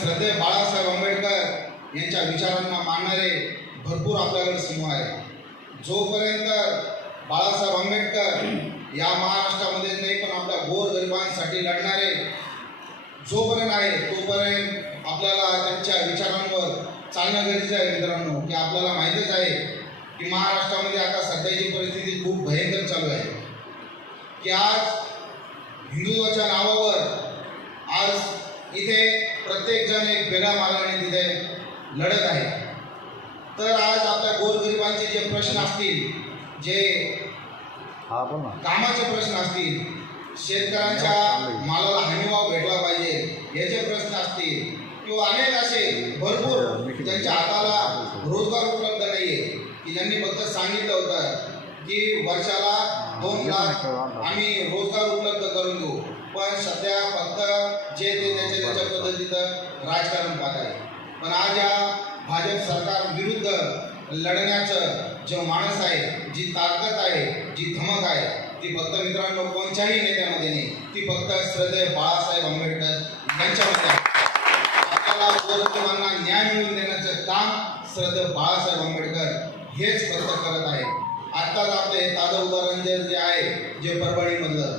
श्रद्धेय बाळासाहेब आंबेडकर यांच्या विचारांना मानणारे भरपूर आपल्याकडे समूह आहे. जोपर्यंत बाळासाहेब आंबेडकर या महाराष्ट्रामध्ये नाही पण आपल्या गोरगरिबांसाठी लढणारे जोपर्यंत आहे तोपर्यंत आपल्याला त्यांच्या विचारांवर चालणं गरजेचं आहे. मित्रांनो, की आपल्याला माहीतच आहे की महाराष्ट्रामध्ये आता सध्याची परिस्थिती खूप भयंकर चालू आहे, की आज हिंदुत्वाच्या नावावर आज इथे प्रत्येकजण एक वेगळ्या मार्गाने तिथे लढत आहे. तर आज आपल्या गोरगरिबांचे जे प्रश्न असतील, जे कामाचे प्रश्न असतील, शेतकऱ्यांच्या मालाला हमीभाव भेटला पाहिजे याचे प्रश्न असतील, किंवा अनेक असे भरपूर ज्यांच्या हाताला रोजगार उपलब्ध नाही आहे, की ज्यांनी फक्त सांगितलं होतं की वर्षाला 2 लाख आम्ही रोजगार उपलब्ध करून देऊ, पण सध्या फक्त जे ते त्याच्या पद्धतीचं राजकारण पाहत आहे. पण आज या भाजप सरकार विरुद्ध लढण्याचं जो माणूस आहे, जी ताकद आहे, जी धमक आहे, ती फक्त मित्रांनो कोणत्याही नेत्यामध्ये नाही, ती फक्त श्रद्धेय बाळासाहेब आंबेडकर यांच्यामध्ये आहे. आपल्याला गोरगरिबांना न्याय मिळवून देण्याचं काम श्रद्धेय बाळासाहेब आंबेडकर हेच फक्त करत आहे. आत्ताच आपले ताजं उदाहरण जे आहे, जे परभणीमधलं